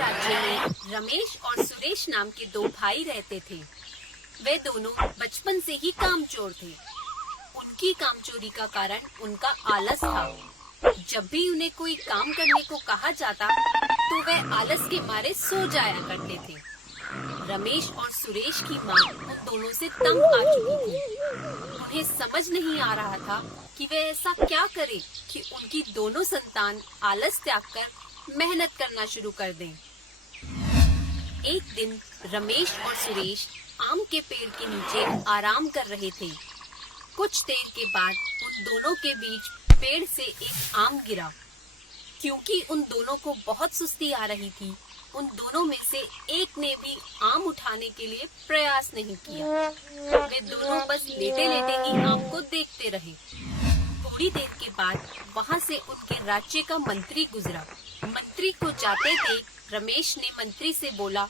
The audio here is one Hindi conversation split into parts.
राज्य में रमेश और सुरेश नाम के दो भाई रहते थे। वे दोनों बचपन से ही कामचोर थे। उनकी कामचोरी का कारण उनका आलस था। जब भी उन्हें कोई काम करने को कहा जाता तो वे आलस के मारे सो जाया करते थे। रमेश और सुरेश की माँ उन दोनों से तंग आ चुकी थी। उन्हें समझ नहीं आ रहा था कि वे ऐसा क्या करें कि उनकी दोनों संतान आलस त्याग कर मेहनत करना शुरू कर दें। एक दिन रमेश और सुरेश आम के पेड़ के नीचे आराम कर रहे थे। कुछ देर के बाद उन दोनों के बीच पेड़ से एक आम गिरा। क्योंकि उन दोनों को बहुत सुस्ती आ रही थी, उन दोनों में से एक ने भी आम उठाने के लिए प्रयास नहीं किया। वे दोनों बस लेटे-लेटे ही आम को देखते रहे। थोड़ी देर के बाद वहाँ से उनके राज्य का मंत्री गुजरा। मंत्री को जाते देख रमेश ने मंत्री से बोला,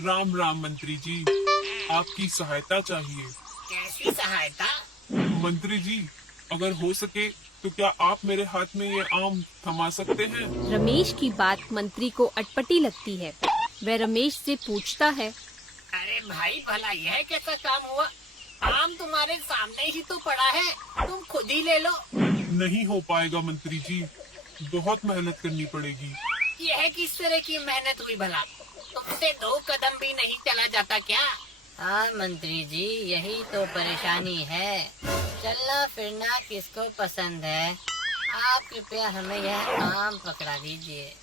राम राम मंत्री जी, आपकी सहायता चाहिए। कैसी सहायता? मंत्री जी, अगर हो सके तो क्या आप मेरे हाथ में ये आम थमा सकते हैं? रमेश की बात मंत्री को अटपटी लगती है। वह रमेश से पूछता है, अरे भाई, भला यह कैसा काम हुआ? आम तुम्हारे सामने ही तो पड़ा है, तुम खुद ही ले लो। नहीं हो पाएगा मंत्री जी, बहुत मेहनत करनी पड़ेगी। यह किस तरह की मेहनत हुई भला? तुमसे 2 कदम भी नहीं चला जाता क्या? हाँ मंत्री जी, यही तो परेशानी है। चलना फिरना किसको पसंद है? आप कृपया हमें यह आम पकड़ा दीजिए।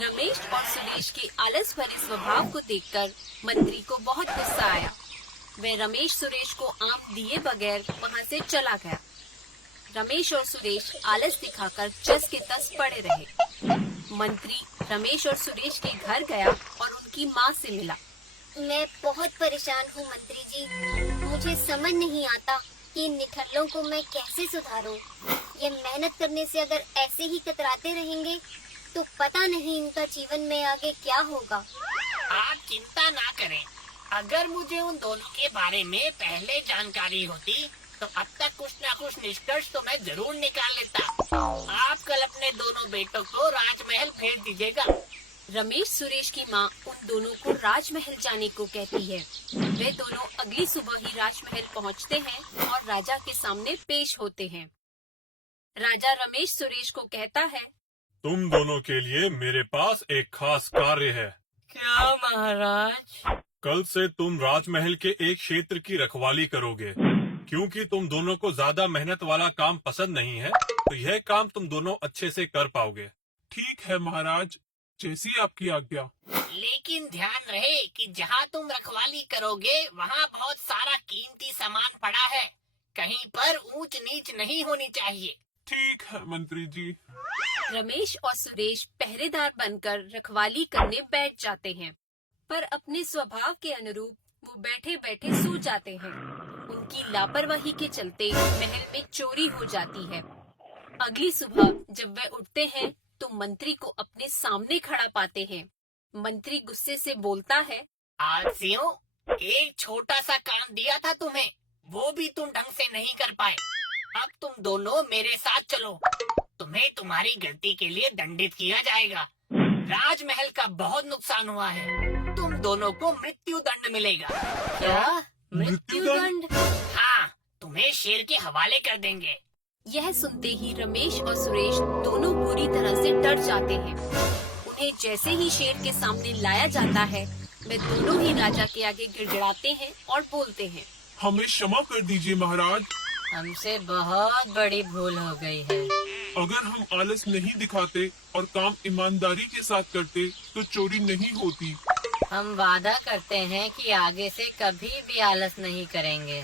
रमेश और सुरेश के आलस भरे स्वभाव को देखकर मंत्री को बहुत गुस्सा आया। वह रमेश सुरेश को आम दिए बगैर वहाँ से चला गया। रमेश और सुरेश आलस दिखाकर जस के तस पड़े रहे। मंत्री रमेश और सुरेश के घर गया और उनकी माँ से मिला। मैं बहुत परेशान हूँ मंत्री जी। मुझे समझ नहीं आता कि इन निठल्लों को मैं कैसे सुधारूं। ये मेहनत करने से अगर ऐसे ही कतराते रहेंगे तो पता नहीं इनका जीवन में आगे क्या होगा। आप चिंता ना करें। अगर मुझे उन दोनों के बारे में पहले जानकारी होती तो अब तक कुछ न कुछ निष्कर्ष तो मैं जरूर निकाल लेता। आप कल अपने दोनों बेटों को राजमहल भेज दीजिएगा। रमेश सुरेश की माँ उन दोनों को राजमहल जाने को कहती है। वे दोनों अगली सुबह ही राजमहल पहुँचते हैं और राजा के सामने पेश होते हैं। राजा रमेश सुरेश को कहता है, तुम दोनों के लिए मेरे पास एक खास कार्य है। क्या महाराज? कल से तुम राजमहल के एक क्षेत्र की रखवाली करोगे। क्योंकि तुम दोनों को ज्यादा मेहनत वाला काम पसंद नहीं है, तो यह काम तुम दोनों अच्छे से कर पाओगे। ठीक है महाराज, जैसी आपकी आज्ञा। लेकिन ध्यान रहे कि जहाँ तुम रखवाली करोगे वहाँ बहुत सारा कीमती सामान पड़ा है। कहीं पर ऊंच नीच नहीं होनी चाहिए। ठीक है मंत्री जी। रमेश और सुरेश पहरेदार बनकर रखवाली करने बैठ जाते हैं, पर अपने स्वभाव के अनुरूप वो बैठे-बैठे सो जाते हैं। उनकी लापरवाही के चलते महल में चोरी हो जाती है। अगली सुबह जब वे उठते हैं तो मंत्री को अपने सामने खड़ा पाते हैं। मंत्री गुस्से से बोलता है, आलसियों, एक छोटा सा काम दिया था तुम्हें, वो भी तुम ढंग से नहीं कर पाए। अब तुम दोनों मेरे साथ चलो। तुम्हें तुम्हारी गलती के लिए दंडित किया जाएगा। राजमहल का बहुत नुकसान हुआ है। तुम दोनों को मृत्यु दंड मिलेगा। क्या? मृत्युदंड? हाँ, तुम्हें शेर के हवाले कर देंगे। यह सुनते ही रमेश और सुरेश दोनों बुरी तरह से डर जाते हैं। उन्हें जैसे ही शेर के सामने लाया जाता है, वे दोनों ही राजा के आगे गिड़गिड़ाते हैं और बोलते हैं, हमें क्षमा कर दीजिए महाराज। हमसे बहुत बड़ी भूल हो गई है। अगर हम आलस नहीं दिखाते और काम ईमानदारी के साथ करते तो चोरी नहीं होती। हम वादा करते हैं कि आगे से कभी भी आलस नहीं करेंगे।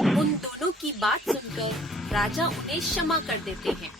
उन दोनों की बात सुनकर राजा उन्हें क्षमा कर देते हैं।